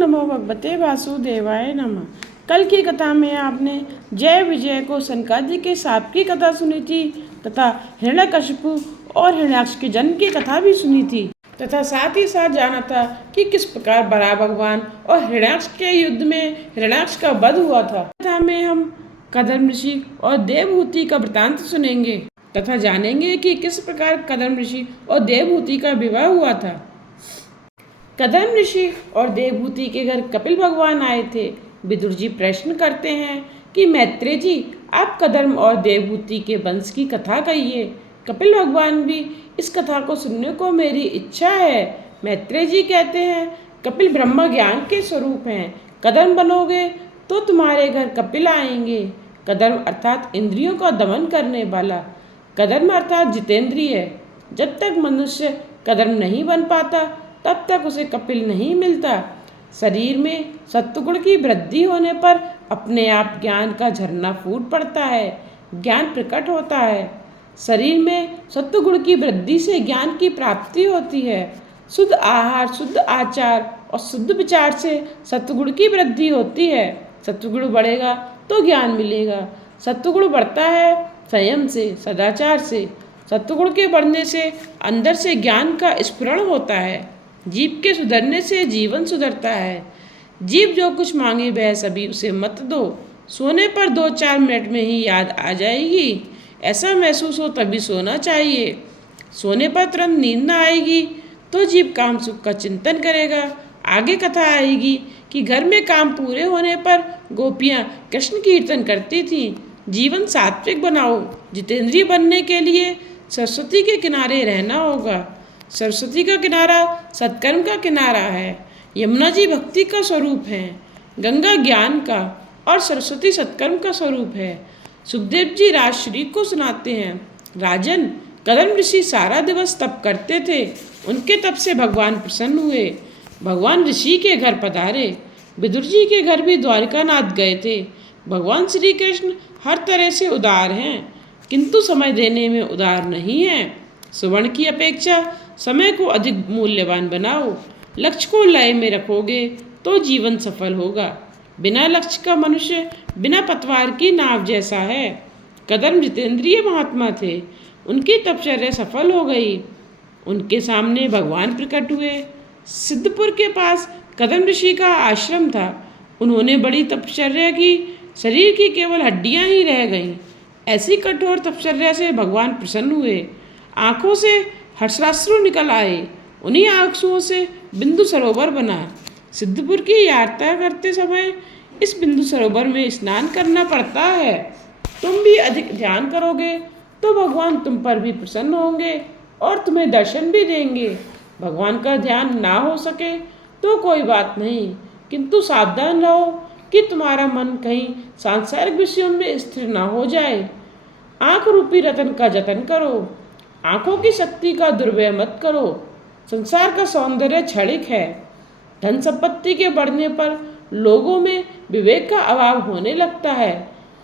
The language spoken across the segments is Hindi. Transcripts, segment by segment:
नमो भगवते वासुदेवाय नमः। कल की कथा में आपने जय विजय को सनकादि के साप की कथा सुनी थी तथा हिरण्यकशिपु और हिरण्याक्ष के जन्म की कथा भी सुनी थी तथा साथ ही साथ जाना था कि किस प्रकार बराह भगवान और हिरण्याक्ष के युद्ध में हिरण्याक्ष का वध हुआ था। कथा में हम कदम्ब ऋषि और देवहूति का वृतांत सुनेंगे तथा जानेंगे कि किस प्रकार कदम्ब ऋषि और देवहूति का विवाह हुआ था। कदम्ब ऋषि और देवहूति के घर कपिल भगवान आए थे। विदुर जी प्रश्न करते हैं कि मैत्रेय जी, आप कदम्ब और देवहूति के वंश की कथा कहिए। कपिल भगवान भी इस कथा को सुनने को मेरी इच्छा है। मैत्रेय जी कहते हैं, कपिल ब्रह्म ज्ञान के स्वरूप हैं। कदम्ब बनोगे तो तुम्हारे घर कपिल आएंगे। कदम्ब अर्थात इंद्रियों का दमन करने वाला। कदम्ब अर्थात जितेंद्रिय। जब तक मनुष्य कदम्ब नहीं बन पाता तब तक उसे कपिल नहीं मिलता। शरीर में सत्वगुण की वृद्धि होने पर अपने आप ज्ञान का झरना फूट पड़ता है, ज्ञान प्रकट होता है। शरीर में सत्वगुण की वृद्धि से ज्ञान की प्राप्ति होती है। शुद्ध आहार, शुद्ध आचार और शुद्ध विचार से सत्वगुण की वृद्धि होती है। सत्वगुण बढ़ेगा तो ज्ञान मिलेगा। सत्वगुण बढ़ता है संयम से, सदाचार से। सत्वगुण के बढ़ने से अंदर से ज्ञान का स्फुरण होता है। जीव के सुधरने से जीवन सुधरता है। जीव जो कुछ मांगे वह सभी उसे मत दो। सोने पर 2-4 मिनट में ही याद आ जाएगी। ऐसा महसूस हो तभी सोना चाहिए। सोने पर तुरंत नींद न आएगी तो जीव काम सुख का चिंतन करेगा। आगे कथा आएगी कि घर में काम पूरे होने पर गोपियाँ कृष्ण कीर्तन करती थीं। जीवन सात्विक बनाओ। जितेंद्रिय बनने के लिए सरस्वती के किनारे रहना होगा। सरस्वती का किनारा सत्कर्म का किनारा है। यमुना जी भक्ति का स्वरूप है, गंगा ज्ञान का और सरस्वती सत्कर्म का स्वरूप है। सुखदेव जी राजश्री को सुनाते हैं, राजन, कदम्ब ऋषि सारा दिवस तप करते थे। उनके तप से भगवान प्रसन्न हुए। भगवान ऋषि के घर पधारे। विदुर जी के घर भी द्वारिकानाथ गए थे। भगवान श्री कृष्ण हर तरह से उदार हैं, किंतु समय देने में उदार नहीं हैं। सुवर्ण की अपेक्षा समय को अधिक मूल्यवान बनाओ। लक्ष्य को लय में रखोगे तो जीवन सफल होगा। बिना लक्ष्य का मनुष्य बिना पतवार की नाव जैसा है। कदम्ब जितेंद्रिय महात्मा थे। उनकी तपश्चर्या सफल हो गई। उनके सामने भगवान प्रकट हुए। सिद्धपुर के पास कदम्ब ऋषि का आश्रम था। उन्होंने बड़ी तपश्चर्या की। शरीर की केवल हड्डियां ही रह गईं। ऐसी कठोर तपश्चर्या से भगवान प्रसन्न हुए। आंखों से हर्षाश्रु निकल आए। उन्हीं आंसुओं से बिंदु सरोवर बना। सिद्धपुर की यात्रा करते समय इस बिंदु सरोवर में स्नान करना पड़ता है। तुम भी अधिक ध्यान करोगे तो भगवान तुम पर भी प्रसन्न होंगे और तुम्हें दर्शन भी देंगे। भगवान का ध्यान ना हो सके तो कोई बात नहीं, किंतु सावधान रहो कि तुम्हारा मन कहीं सांसारिक विषयों में स्थिर ना हो जाए। आँख रूपी रतन का जतन करो। आँखों की शक्ति का दुर्व्यय मत करो। संसार का सौंदर्य क्षणिक है। धन संपत्ति के बढ़ने पर लोगों में विवेक का अभाव होने लगता है।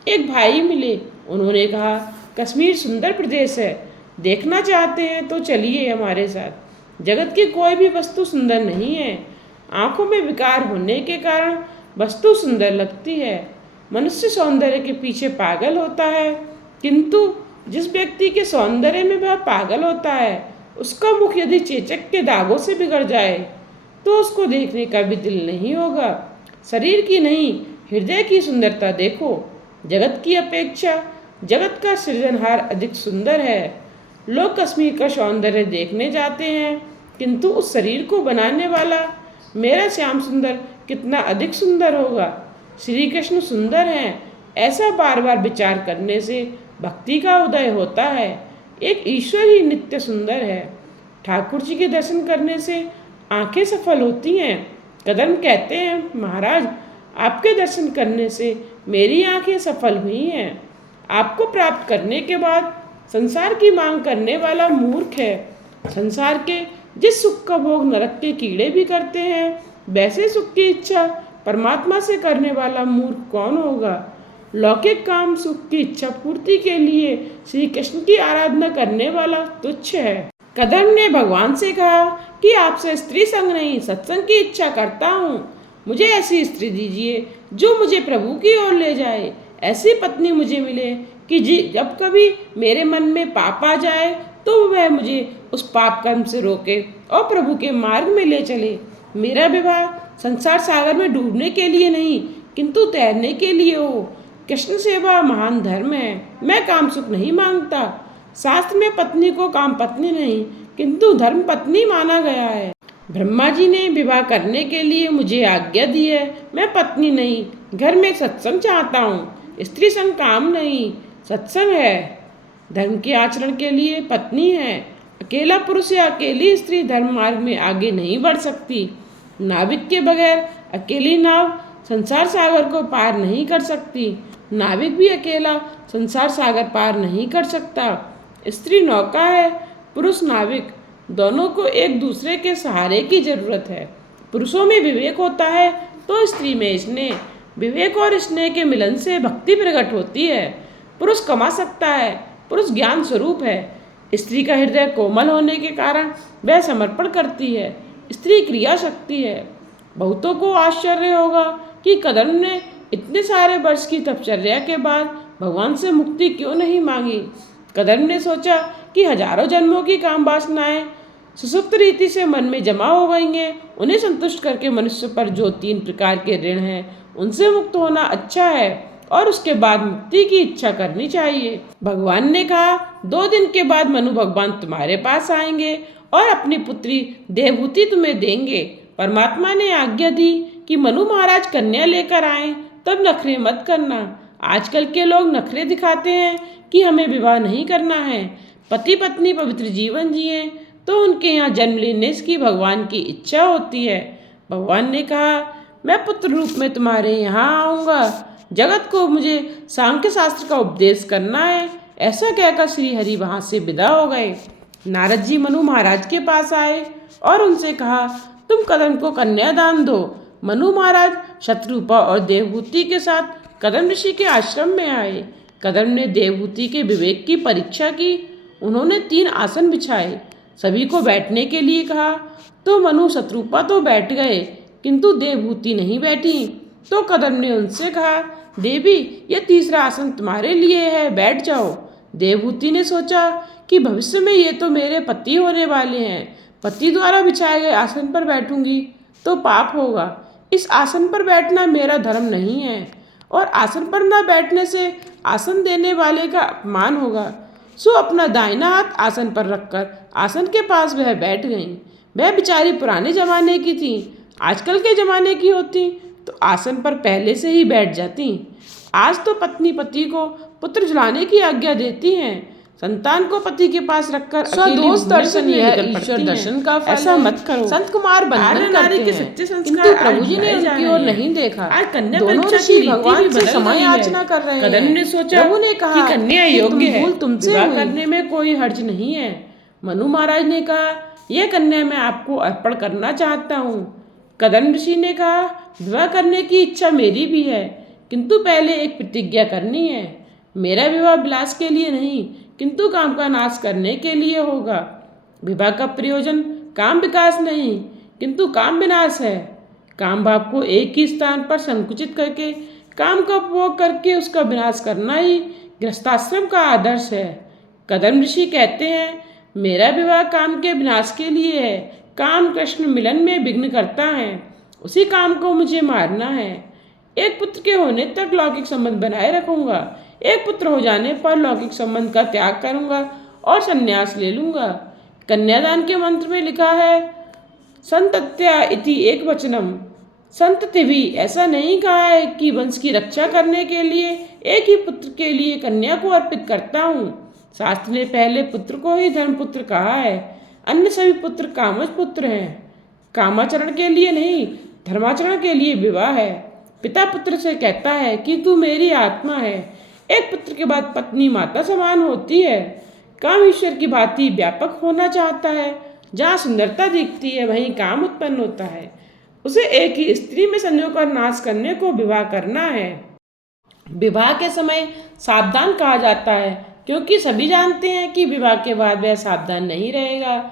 एक भाई मिले। उन्होंने कहा, कश्मीर सुंदर प्रदेश है, देखना चाहते हैं तो चलिए हमारे साथ। जगत की कोई भी वस्तु सुंदर नहीं है। आँखों में विकार होने के कारण वस्तु सुंदर लगती है। मनुष्य सौंदर्य के पीछे पागल होता है, किंतु जिस व्यक्ति के सौंदर्य में वह पागल होता है उसका मुख यदि चेचक के दागों से बिगड़ जाए तो उसको देखने का भी दिल नहीं होगा। शरीर की नहीं, हृदय की सुंदरता देखो। जगत की अपेक्षा जगत का सृजनहार अधिक सुंदर है। लोग कश्मीर का सौंदर्य देखने जाते हैं, किंतु उस शरीर को बनाने वाला मेरा श्याम सुंदर कितना अधिक सुंदर होगा। श्री कृष्ण सुंदर हैं, ऐसा बार बार विचार करने से भक्ति का उदय होता है। एक ईश्वर ही नित्य सुंदर है। ठाकुर जी के दर्शन करने से आंखें सफल होती हैं। कदम्ब कहते हैं, महाराज, आपके दर्शन करने से मेरी आंखें सफल हुई हैं। आपको प्राप्त करने के बाद संसार की मांग करने वाला मूर्ख है। संसार के जिस सुख का भोग नरक के कीड़े भी करते हैं, वैसे सुख की इच्छा परमात्मा से करने वाला मूर्ख कौन होगा। लौकिक काम सुख की इच्छा पूर्ति के लिए श्री कृष्ण की आराधना करने वाला तुच्छ है। कदम्ब ने भगवान से कहा कि आपसे स्त्री संग नहीं, सत्संग की इच्छा करता हूँ। मुझे ऐसी स्त्री दीजिए जो मुझे प्रभु की ओर ले जाए। ऐसी पत्नी मुझे मिले कि जब कभी मेरे मन में पाप आ जाए तो वह मुझे उस पाप कर्म से रोके और प्रभु के मार्ग में ले चले। मेरा विवाह संसार सागर में डूबने के लिए नहीं किंतु तैरने के लिए हो। कृष्ण सेवा महान धर्म है। मैं काम सुख नहीं मांगता। शास्त्र में पत्नी को काम पत्नी नहीं किंतु धर्म पत्नी माना गया है। ब्रह्मा जी ने विवाह करने के लिए मुझे आज्ञा दी है। मैं पत्नी नहीं, घर में सत्संग चाहता हूँ। स्त्री संग काम नहीं, सत्संग है। धर्म के आचरण के लिए पत्नी है। अकेला पुरुष या अकेली स्त्री धर्म मार्ग में आगे नहीं बढ़ सकती। नाविक के बगैर अकेली नाव संसार सागर को पार नहीं कर सकती। नाविक भी अकेला संसार सागर पार नहीं कर सकता। स्त्री नौका है, पुरुष नाविक। दोनों को एक दूसरे के सहारे की जरूरत है। पुरुषों में विवेक होता है तो स्त्री में स्नेह। विवेक और स्नेह के मिलन से भक्ति प्रकट होती है। पुरुष कमा सकता है, पुरुष ज्ञान स्वरूप है। स्त्री का हृदय कोमल होने के कारण वह समर्पण करती है। स्त्री क्रिया शक्ति है। बहुतों को आश्चर्य होगा कि कदम ने इतने सारे वर्ष की तपचर्या के बाद भगवान से मुक्ति क्यों नहीं मांगी। कदम ने सोचा कि हजारों जन्मों की काम वासनाएं सुसुप्त रीति से मन में जमा हो गई हैं। उन्हें संतुष्ट करके मनुष्य पर जो 3 प्रकार के ऋण हैं उनसे मुक्त होना अच्छा है और उसके बाद मुक्ति की इच्छा करनी चाहिए। भगवान ने कहा 2 दिन के बाद मनु भगवान तुम्हारे पास आएंगे और अपनी पुत्री देवहूति तुम्हें देंगे। परमात्मा ने आज्ञा दी कि मनु महाराज कन्या लेकर आए, तब नखरे मत करना। आजकल के लोग नखरे दिखाते हैं कि हमें विवाह नहीं करना है, पति पत्नी पवित्र जीवन जिए, तो उनके यहाँ जन्म लेने की भगवान की इच्छा होती है। भगवान ने कहा मैं पुत्र रूप में तुम्हारे यहाँ आऊँगा, जगत को मुझे सांख्य शास्त्र का उपदेश करना है। ऐसा कहकर श्री हरि वहाँ से विदा हो गए। नारद जी मनु महाराज के पास आए और उनसे कहा तुम कदम को कन्यादान दो। मनु महाराज शत्रुपा और देवहूति के साथ कदम ऋषि के आश्रम में आए। कदम ने देवहूति के विवेक की परीक्षा की। उन्होंने 3 आसन बिछाए, सभी को बैठने के लिए कहा तो मनु शत्रुपा तो बैठ गए किंतु देवहूति नहीं बैठी। तो कदम ने उनसे कहा देवी यह 3रा आसन तुम्हारे लिए है, बैठ जाओ। देवहूति ने सोचा कि भविष्य में ये तो मेरे पति होने वाले हैं, पति द्वारा बिछाए गए आसन पर बैठूंगी तो पाप होगा। इस आसन पर बैठना मेरा धर्म नहीं है और आसन पर न बैठने से आसन देने वाले का अपमान होगा। सो अपना दाहिना हाथ आसन पर रखकर आसन के पास वह बैठ गईं। वह बेचारी पुराने जमाने की थी, आजकल के जमाने की होती तो आसन पर पहले से ही बैठ जाती। आज तो पत्नी पति को पुत्र जुलाने की आज्ञा देती हैं, संतान को पति के पास रखकर स्वदोष दर्शन यह ईश्वर दर्शन का फल ऐसा मत करो। संत कुमार बंधन करते के हैं, सच्चे संस्कार किंतु प्रभु जी ने आज उनकी बढ़ाए ओर जा नहीं रहे देखा। हैं। आज कन्या दोनों परीक्षा ऋषि की रीति भगवान भी से बदल समय गई है। याचना कर रहे हैं। कदम ने सोचा प्रभु ने कहा कि कन्या कि तुम योग्य है, भूल तुमसे विवाह हुई। करने में कोई हर्ज नहीं है। मनु महाराज ने कहा यह कन्या मैं आपको अर्पण करना चाहता हूँ। कदम ऋषि ने कहा विवाह करने की इच्छा मेरी भी है किंतु पहले एक प्रतिज्ञा करनी है। मेरा विवाह विलास के लिए नहीं किंतु काम का नाश करने के लिए होगा। विवाह का प्रयोजन काम विकास नहीं किंतु काम विनाश है। काम भाव को एक ही स्थान पर संकुचित करके काम का उपभोग करके उसका विनाश करना ही गृहस्थाश्रम का आदर्श है। कदम ऋषि कहते हैं मेरा विवाह काम के विनाश के लिए है। काम कृष्ण मिलन में विघ्न करता है, उसी काम को मुझे मारना है। एक पुत्र के होने तक लौकिक संबंध बनाए रखूंगा, एक पुत्र हो जाने पर लौकिक संबंध का त्याग करूंगा और संन्यास ले लूंगा। कन्यादान के मंत्र में लिखा है संतत्या इति एक वचनम। संत भी ऐसा नहीं कहा है कि वंश की रक्षा करने के लिए एक ही पुत्र के लिए कन्या को अर्पित करता हूँ। शास्त्र ने पहले पुत्र को ही धर्मपुत्र कहा है, अन्य सभी पुत्र कामज पुत्र हैं। कामाचरण के लिए नहीं धर्माचरण के लिए विवाह है। पिता पुत्र से कहता है कि तू मेरी आत्मा है। एक पुत्र के बाद पत्नी माता समान होती है। काम ईश्वर की भांति व्यापक होना चाहता है। जहाँ सुंदरता दिखती है वहीं काम उत्पन्न होता है। उसे एक ही स्त्री में संयोग और नाश करने को विवाह करना है। विवाह के समय सावधान कहा जाता है क्योंकि सभी जानते हैं कि विवाह के बाद वह सावधान नहीं रहेगा।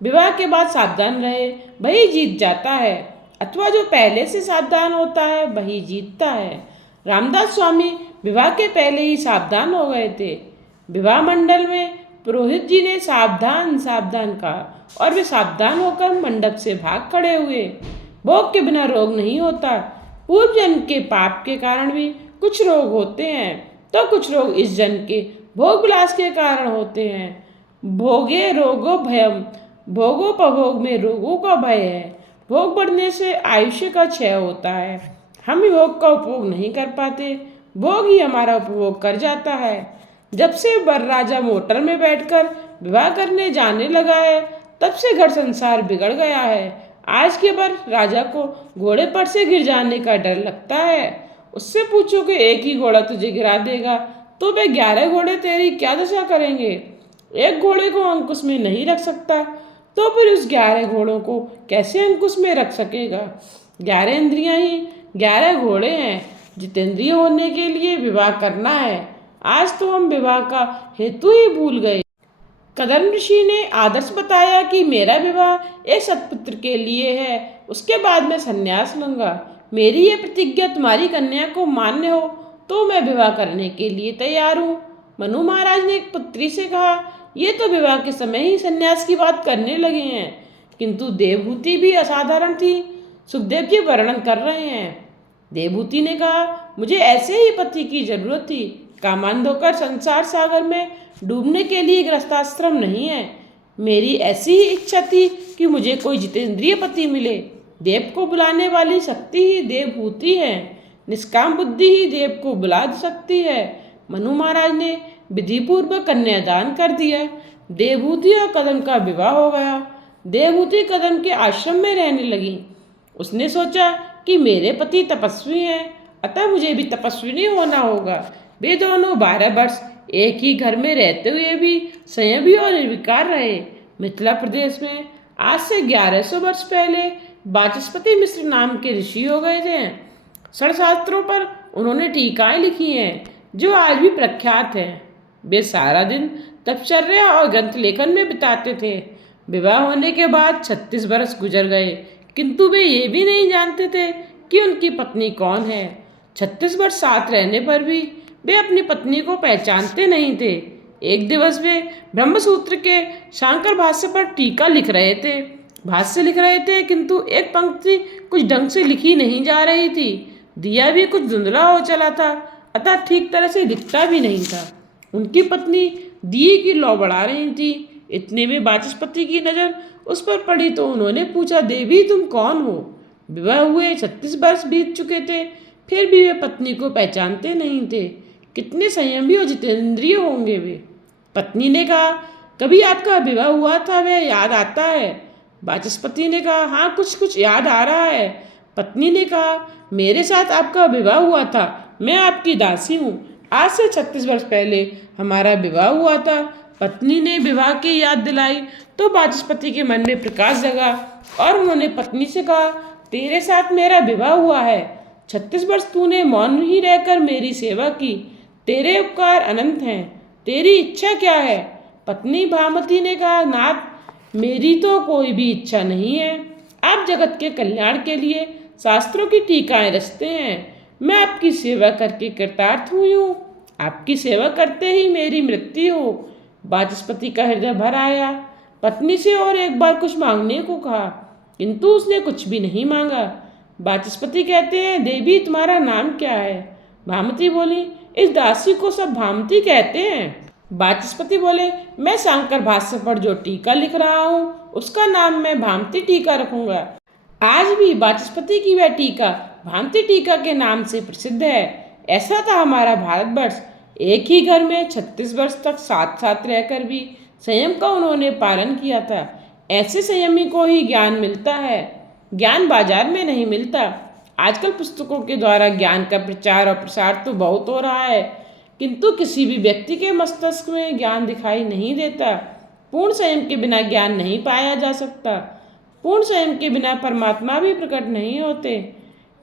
विवाह के बाद सावधान रहे वही जीत जाता है। अथवा जो पहले से सावधान होता है वही जीतता है। रामदास स्वामी विवाह के पहले ही सावधान हो गए थे। विवाह मंडल में पुरोहित जी ने सावधान सावधान कहा और वे सावधान होकर मंडप से भाग खड़े हुए। भोग के बिना रोग नहीं होता। पूर्व जन्म के पाप के कारण भी कुछ रोग होते हैं, तो कुछ रोग इस जन्म के भोग विलास के कारण होते हैं। भोगे रोगो भयम, भोगोपभोग में रोगों का भय है। भोग बढ़ने से आयुष्य का क्षय होता है। हम भोग का उपभोग नहीं कर पाते, भोग ही हमारा उपभोग कर जाता है। जब से वर राजा मोटर में बैठकर विवाह करने जाने लगा है, तब से घर संसार बिगड़ गया है। आज के वर राजा को घोड़े पर से गिर जाने का डर लगता है। उससे पूछो कि एक ही घोड़ा तुझे गिरा देगा तो वे 11 घोड़े तेरी क्या दशा करेंगे। एक घोड़े को अंकुश में नहीं रख सकता तो फिर उस 11 घोड़ों को कैसे अंकुश में रख सकेगा। 11 इंद्रियां ही 11 घोड़े हैं। जितेंद्रिय होने के लिए विवाह करना है। आज तो हम विवाह का हेतु ही भूल गए। कदम ऋषि ने आदर्श बताया कि मेरा विवाह एक सत्पुत्र के लिए है, उसके बाद मैं संन्यास लूंगा। मेरी ये प्रतिज्ञा तुम्हारी कन्या को मान्य हो तो मैं विवाह करने के लिए तैयार हूँ। मनु महाराज ने एक पुत्री से कहा, ये तो विवाह के समय ही संन्यास की बात करने लगे हैं। किंतु देवहूति भी असाधारण थी। सुखदेव जी वर्णन कर रहे हैं। देवहूति ने कहा, मुझे ऐसे ही पति की जरूरत थी। कामांध होकर संसार सागर में डूबने के लिए गृहस्थाश्रम नहीं है। मेरी ऐसी ही इच्छा थी कि मुझे कोई जितेंद्रिय पति मिले। देव को बुलाने वाली शक्ति ही देवहूति है। निष्काम बुद्धि ही देव को बुला सकती है। मनु महाराज ने विधिपूर्वक कन्यादान कर दिया। देवहूति और कदम का विवाह हो गया। देवहूति कदम के आश्रम में रहने लगी। उसने सोचा कि मेरे पति तपस्वी हैं, अतः मुझे भी तपस्विनी होना होगा। वे दोनों 12 वर्ष एक ही घर में रहते हुए भी संयमी और निर्विकार रहे। मिथिला प्रदेश में आज से 1100 वर्ष पहले वाचस्पति मिश्र नाम के ऋषि हो गए थे। षडशास्त्रों पर उन्होंने टीकाएं लिखी हैं जो आज भी प्रख्यात हैं। वे सारा दिन तपश्चर्या और ग्रंथ लेखन में बिताते थे। विवाह होने के बाद 36 वर्ष गुजर गए, किंतु वे ये भी नहीं जानते थे कि उनकी पत्नी कौन है। 36 वर्ष साथ रहने पर भी वे अपनी पत्नी को पहचानते नहीं थे। एक दिवस वे ब्रह्मसूत्र के शांकर भाष्य पर टीका लिख रहे थे। भाष्य लिख रहे थे, किंतु एक पंक्ति कुछ ढंग से लिखी नहीं जा रही थी। दिया भी कुछ धुंधला हो चला था, अतः ठीक तरह से दिखता भी नहीं था। उनकी पत्नी दिए की लौ बढ़ा रही थी। इतने में वाचस्पति की नज़र उस पर पड़ी तो उन्होंने पूछा, देवी तुम कौन हो? विवाह हुए 36 वर्ष बीत चुके थे, फिर भी वे पत्नी को पहचानते नहीं थे। कितने संयमी और जितेंद्रिय होंगे वे। पत्नी ने कहा, कभी आपका विवाह हुआ था वह याद आता है? वाचस्पति ने कहा, हाँ कुछ कुछ याद आ रहा है। पत्नी ने कहा, मेरे साथ आपका विवाह हुआ था, मैं आपकी दासी हूँ। आज से 36 वर्ष पहले हमारा विवाह हुआ था। पत्नी ने विवाह की याद दिलाई तो वाचस्पति के मन में प्रकाश जगा और उन्होंने पत्नी से कहा, तेरे साथ मेरा विवाह हुआ है। 36 वर्ष तूने मौन ही रहकर मेरी सेवा की। तेरे उपकार अनंत हैं। तेरी इच्छा क्या है? पत्नी भामती ने कहा, नाथ मेरी तो कोई भी इच्छा नहीं है। आप जगत के कल्याण के लिए शास्त्रों की टीकाएं रचते हैं। मैं आपकी सेवा करके कृतार्थ हुई हूँ। आपकी सेवा करते ही मेरी मृत्यु हो। वाचस्पति का हृदय भर आया। पत्नी से और एक बार कुछ मांगने को कहा, किंतु उसने कुछ भी नहीं मांगा। वाचस्पति कहते हैं, देवी तुम्हारा नाम क्या है? भामती बोली, इस दासी को सब भामती कहते हैं। वाचस्पति बोले, मैं शांकर भाष्य पर जो टीका लिख रहा हूँ उसका नाम मैं भामती टीका रखूंगा। आज भी वाचस्पति की वह टीका भामती टीका के नाम से प्रसिद्ध है। ऐसा था हमारा भारतवर्ष। एक ही घर में 36 वर्ष तक साथ साथ रहकर भी संयम का उन्होंने पालन किया था। ऐसे संयमी को ही ज्ञान मिलता है। ज्ञान बाजार में नहीं मिलता। आजकल पुस्तकों के द्वारा ज्ञान का प्रचार और प्रसार तो बहुत हो रहा है, किंतु किसी भी व्यक्ति के मस्तिष्क में ज्ञान दिखाई नहीं देता। पूर्ण संयम के बिना ज्ञान नहीं पाया जा सकता। पूर्ण संयम के बिना परमात्मा भी प्रकट नहीं होते।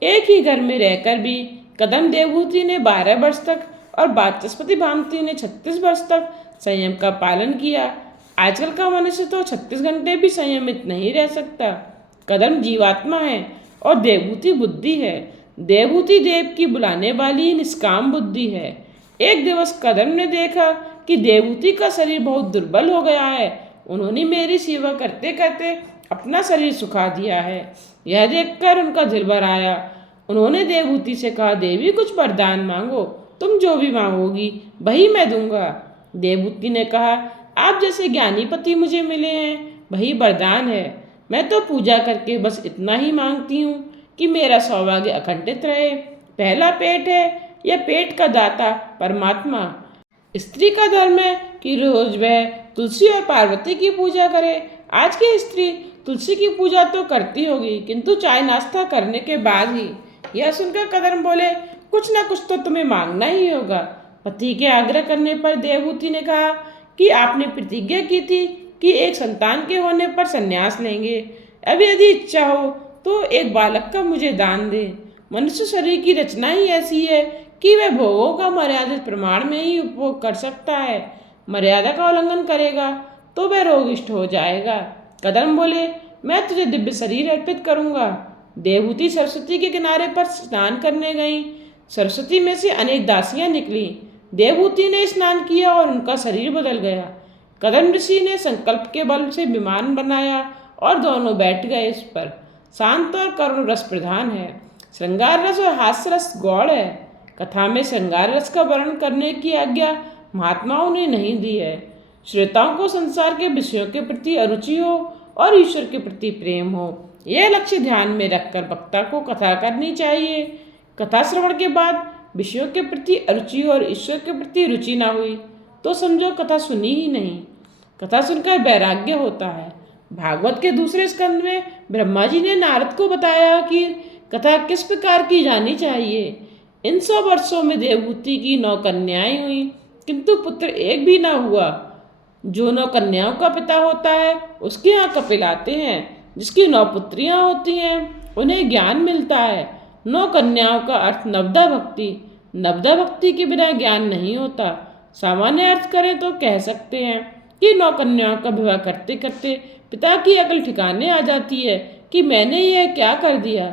एक ही घर में रहकर भी कदम देवहूति ने 12 वर्ष तक और वाचस्पति भामती ने 36 वर्ष तक संयम का पालन किया। आजकल का मनुष्य तो 36 घंटे भी संयमित नहीं रह सकता। कदम जीवात्मा है, और देवहूति बुद्धि है। देवहूति देव की बुलाने वाली निष्काम बुद्धि है। एक दिवस कदम ने देखा कि देवहूति का शरीर बहुत दुर्बल हो गया है। उन्होंने मेरी सेवा करते करते अपना शरीर सुखा दिया है। यह देखकर उनका दिल भर आया। उन्होंने देवहूति से कहा, देवी कुछ वरदान मांगो, तुम जो भी मांगोगी वही मैं दूंगा। देवहूति ने कहा, आप जैसे ज्ञानी पति मुझे मिले हैं वही वरदान है। मैं तो पूजा करके बस इतना ही मांगती हूँ कि मेरा सौभाग्य अखंडित रहे। पहला पेट है, यह पेट का दाता परमात्मा। स्त्री का धर्म है कि रोज वह तुलसी और पार्वती की पूजा करे। आज की स्त्री तुलसी की पूजा तो करती होगी, किंतु चाय नाश्ता करने के बाद ही। यह सुनकर कदम बोले, कुछ ना कुछ तो तुम्हें मांगना ही होगा। पति के आग्रह करने पर देवहूति ने कहा कि आपने प्रतिज्ञा की थी कि एक संतान के होने पर संन्यास लेंगे। अब यदि इच्छा हो तो एक बालक का मुझे दान दे। मनुष्य शरीर की रचना ही ऐसी है कि वह भोगों का मर्यादित प्रमाण में ही उपभोग कर सकता है। मर्यादा का उल्लंघन करेगा तो वह रोगिष्ठ हो जाएगा। कदम बोले, मैं तुझे दिव्य शरीर अर्पित करूंगा। देवहूति सरस्वती के किनारे पर स्नान करने गईं। सरस्वती में से अनेक दासियां निकली। देवहूति ने स्नान किया और उनका शरीर बदल गया। कदम ऋषि ने संकल्प के बल से विमान बनाया और दोनों बैठ गए। इस पर शांत और करुण रस प्रधान है। श्रृंगार रस और हास्य रस गौड़ है। कथा में श्रृंगार रस का वर्णन करने की आज्ञा महात्माओं ने नहीं दी है। श्रोताओं को संसार के विषयों के प्रति अरुचि हो और ईश्वर के प्रति प्रेम हो, यह लक्ष्य ध्यान में रखकर वक्ता को कथा करनी चाहिए। कथा श्रवण के बाद विषयों के प्रति अरुचि और ईश्वर के प्रति रुचि ना हुई तो समझो कथा सुनी ही नहीं। कथा सुनकर वैराग्य होता है। भागवत के दूसरे स्कंद में ब्रह्मा जी ने नारद को बताया कि कथा किस प्रकार की जानी चाहिए। इन 100 वर्षों में देवहूति की 9 कन्याएं हुई, किंतु पुत्र एक भी न हुआ। जो 9 कन्याओं का पिता होता है उसके यहाँ कपिल आते हैं। जिसकी 9 पुत्रियां होती हैं उन्हें ज्ञान मिलता है। 9 कन्याओं का अर्थ नवदा भक्ति। नवदा भक्ति के बिना ज्ञान नहीं होता। सामान्य अर्थ करें तो कह सकते हैं कि 9 कन्याओं का विवाह करते करते पिता की अकल ठिकाने आ जाती है कि मैंने यह क्या कर दिया।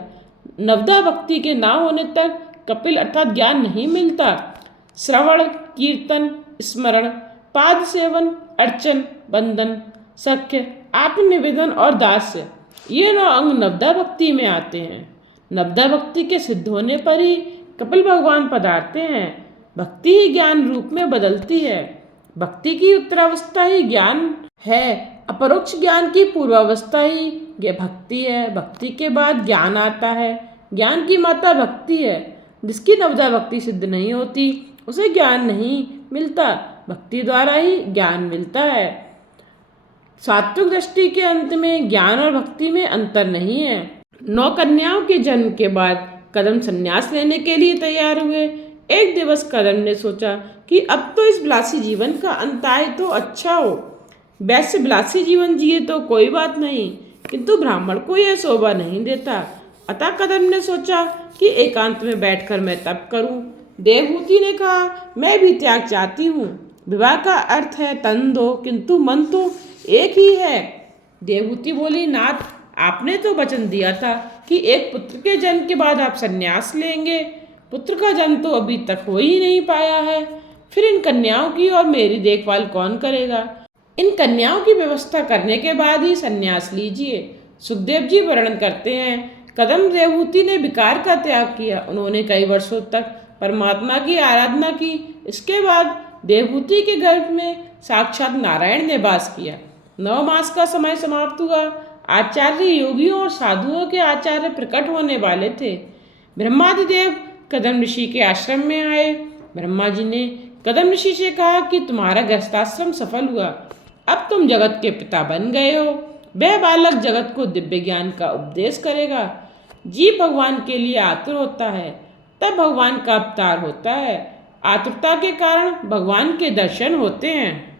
नवदा भक्ति के ना होने तक कपिल अर्थात ज्ञान नहीं मिलता। श्रवण, कीर्तन, स्मरण, पाद सेवन, अर्चन, बंधन, सख्य, आत्मनिवेदन और दास्य, ये 9 अंग नवदा भक्ति में आते हैं। नवदा भक्ति के सिद्ध होने पर ही कपिल भगवान पधारते हैं। भक्ति ही ज्ञान रूप में बदलती है। भक्ति की उत्तरावस्था ही ज्ञान है। अपरोक्ष ज्ञान की पूर्वावस्था ही यह भक्ति है। भक्ति के बाद ज्ञान आता है। ज्ञान की माता भक्ति है। जिसकी नवदा भक्ति सिद्ध नहीं होती उसे ज्ञान नहीं मिलता। भक्ति द्वारा ही ज्ञान मिलता है। सात्विक दृष्टि के अंत में ज्ञान और भक्ति में अंतर नहीं है। 9 कन्याओं के जन्म के बाद कदम संन्यास लेने के लिए तैयार हुए। एक दिवस कदम ने सोचा कि अब तो इस विलासी जीवन का अंत आए तो अच्छा हो। वैसे विलासी जीवन जिए तो कोई बात नहीं, किंतु ब्राह्मण को यह शोभा नहीं देता। अतः कदम ने सोचा कि एकांत में बैठकर मैं तप करूं। देवहूति ने कहा, मैं भी त्याग चाहती हूँ। विवाह का अर्थ है तन दो, किंतु मन तो एक ही है। देवहूति बोली, नाथ, आपने तो वचन दिया था कि एक पुत्र के जन्म के बाद आप संन्यास लेंगे। पुत्र का जन्म तो अभी तक हो ही नहीं पाया है। फिर इन कन्याओं की और मेरी देखभाल कौन करेगा? इन कन्याओं की व्यवस्था करने के बाद ही संन्यास लीजिए। सुखदेव जी वर्णन करते हैं, कदम देवहूति ने विकार का त्याग किया। उन्होंने कई वर्षों तक परमात्मा की आराधना की। इसके बाद देवहूति के गर्भ में साक्षात नारायण ने वास किया। 9 मास का समय समाप्त हुआ। आचार्य योगियों और साधुओं के आचार्य प्रकट होने वाले थे। ब्रह्मादिदेव कदम ऋषि के आश्रम में आए। ब्रह्मा जी ने कदम ऋषि से कहा कि तुम्हारा गृहस्थाश्रम सफल हुआ। अब तुम जगत के पिता बन गए हो। वह बालक जगत को दिव्य ज्ञान का उपदेश करेगा। जीव भगवान के लिए आतुर होता है, तब भगवान का अवतार होता है। आतुरता के कारण भगवान के दर्शन होते हैं।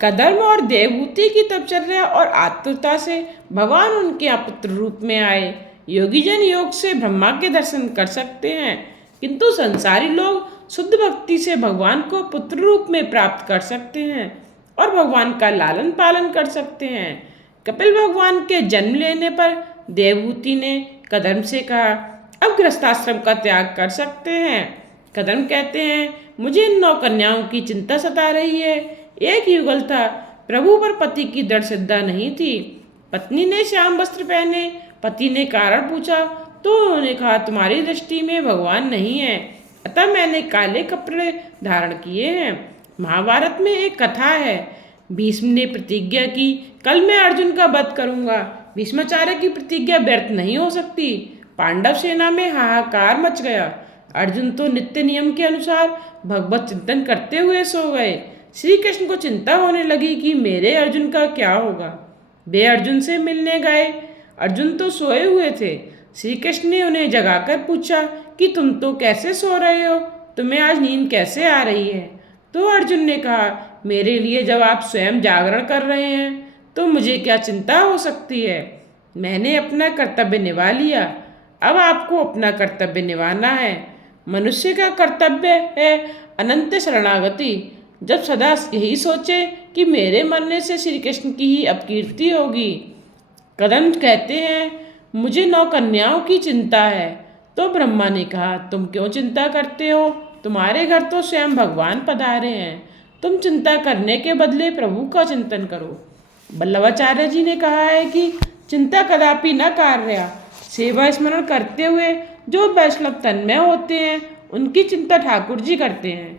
कदम और देवहूति की तपचर्या और आतुरता से भगवान उनके यहाँ पुत्र रूप में आए। योगीजन योग से ब्रह्मा के दर्शन कर सकते हैं, किंतु संसारी लोग शुद्ध भक्ति से भगवान को पुत्र रूप में प्राप्त कर सकते हैं और भगवान का लालन पालन कर सकते हैं। कपिल भगवान के जन्म लेने पर देवहूति ने कदम से कहा, अब गृहस्थाश्रम का त्याग कर सकते हैं। कदम कहते हैं, मुझे इन 9 कन्याओं की चिंता सता रही है। एक युगल था, प्रभु पर पति की दृढ़ श्रद्धा नहीं थी। पत्नी ने श्याम वस्त्र पहने, पति ने कारण पूछा तो उन्होंने कहा, तुम्हारी दृष्टि में भगवान नहीं है, अतः मैंने काले कपड़े धारण किए हैं। महाभारत में एक कथा है, भीष्म ने प्रतिज्ञा की, कल मैं अर्जुन का वध करूंगा। भीष्माचार्य की प्रतिज्ञा व्यर्थ नहीं हो सकती। पांडव सेना में हाहाकार मच गया। अर्जुन तो नित्य नियम के अनुसार भगवत चिंतन करते हुए सो गए। श्री कृष्ण को चिंता होने लगी कि मेरे अर्जुन का क्या होगा। वे अर्जुन से मिलने गए। अर्जुन तो सोए हुए थे। श्री कृष्ण ने उन्हें जगाकर पूछा कि तुम तो कैसे सो रहे हो, तुम्हें आज नींद कैसे आ रही है। तो अर्जुन ने कहा, मेरे लिए जब आप स्वयं जागरण कर रहे हैं तो मुझे क्या चिंता हो सकती है। मैंने अपना कर्तव्य निभा लिया, अब आपको अपना कर्तव्य निभाना है। मनुष्य का कर्तव्य है अनंत शरणागति। जब सदा यही सोचे कि मेरे मरने से श्री कृष्ण की ही अपकीर्ति होगी। कदम कहते हैं, मुझे 9 कन्याओं की चिंता है। तो ब्रह्मा ने कहा, तुम क्यों चिंता करते हो, तुम्हारे घर तो स्वयं भगवान पधारे हैं। तुम चिंता करने के बदले प्रभु का चिंतन करो। वल्लभाचार्य जी ने कहा है कि चिंता कदापि न कार्या। सेवा स्मरण करते हुए जो वैष्णव तन्मय होते हैं उनकी चिंता ठाकुर जी करते हैं।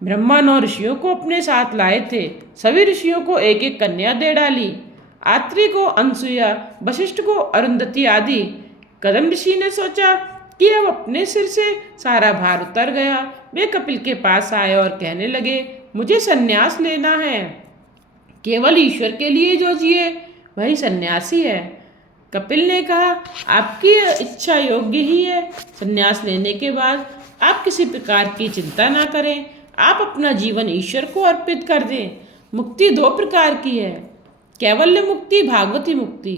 ब्रह्मा 9 ऋषियों को अपने साथ लाए थे। सभी ऋषियों को एक एक कन्या दे डाली। आत्रि को अनसुया, वशिष्ठ को अरुंधति आदि। कदम ऋषि ने सोचा कि अब अपने सिर से सारा भार उतर गया। वे कपिल के पास आए और कहने लगे, मुझे संन्यास लेना है। केवल ईश्वर के लिए जो जिए वही सन्यासी है। कपिल ने कहा, आपकी इच्छा योग्य ही है। संन्यास लेने के बाद आप किसी प्रकार की चिंता ना करें, आप अपना जीवन ईश्वर को अर्पित कर दें। मुक्ति 2 प्रकार की है, कैवल्य मुक्ति, भागवती मुक्ति।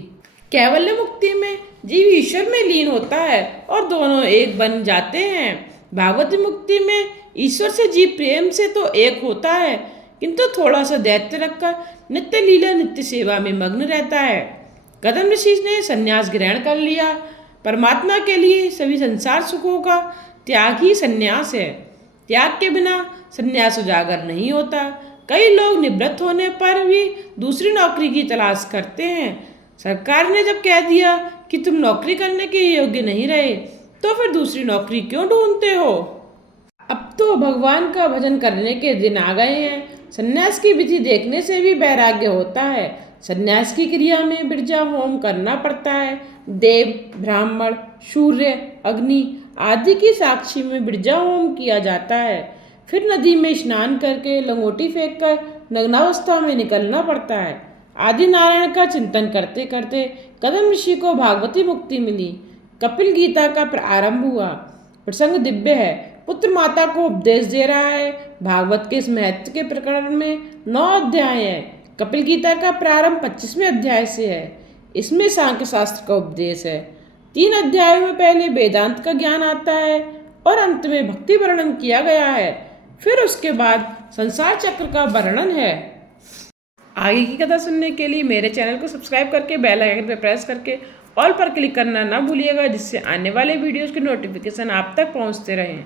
कैवल्य मुक्ति में जीव ईश्वर में लीन होता है और दोनों एक बन जाते हैं। भागवती मुक्ति में ईश्वर से जीव प्रेम से तो एक होता है, किंतु थोड़ा सा दैत्य रखकर नित्य लीला नित्य सेवा में मग्न रहता है। कदम ऋषि ने संन्यास ग्रहण कर लिया। परमात्मा के लिए सभी संसार सुखों का त्याग ही संन्यास है। त्याग के बिना संन्यास उजागर नहीं होता। कई लोग निवृत्त होने पर भी दूसरी नौकरी की तलाश करते हैं। सरकार ने जब कह दिया कि तुम नौकरी करने के योग्य नहीं रहे, तो फिर दूसरी नौकरी क्यों ढूंढते हो। अब तो भगवान का भजन करने के दिन आ गए हैं। संन्यास की विधि देखने से भी वैराग्य होता है। संन्यास की क्रिया में बिरजा होम करना पड़ता है। देव, ब्राह्मण, सूर्य, अग्नि आदि की साक्षी में बिरजा होम किया जाता है। फिर नदी में स्नान करके लंगोटी फेंककर नग्नावस्था में निकलना पड़ता है। आदि नारायण का चिंतन करते करते कदम ऋषि को भागवती मुक्ति मिली। कपिल गीता का प्रारंभ हुआ। प्रसंग दिव्य है। पुत्र माता को उपदेश दे रहा है। भागवत के इस महत्व के प्रकरण में 9 अध्याय है। कपिल गीता का प्रारंभ 25वें अध्याय से है। इसमें सांख्य शास्त्र का उपदेश है। 3 अध्यायों में पहले वेदांत का ज्ञान आता है और अंत में भक्ति वर्णन किया गया है। फिर उसके बाद संसार चक्र का वर्णन है। आगे की कथा सुनने के लिए मेरे चैनल को सब्सक्राइब करके बेल आइकन पर प्रेस करके ऑल पर क्लिक करना ना भूलिएगा, जिससे आने वाले वीडियोस की नोटिफिकेशन आप तक पहुंचते रहें।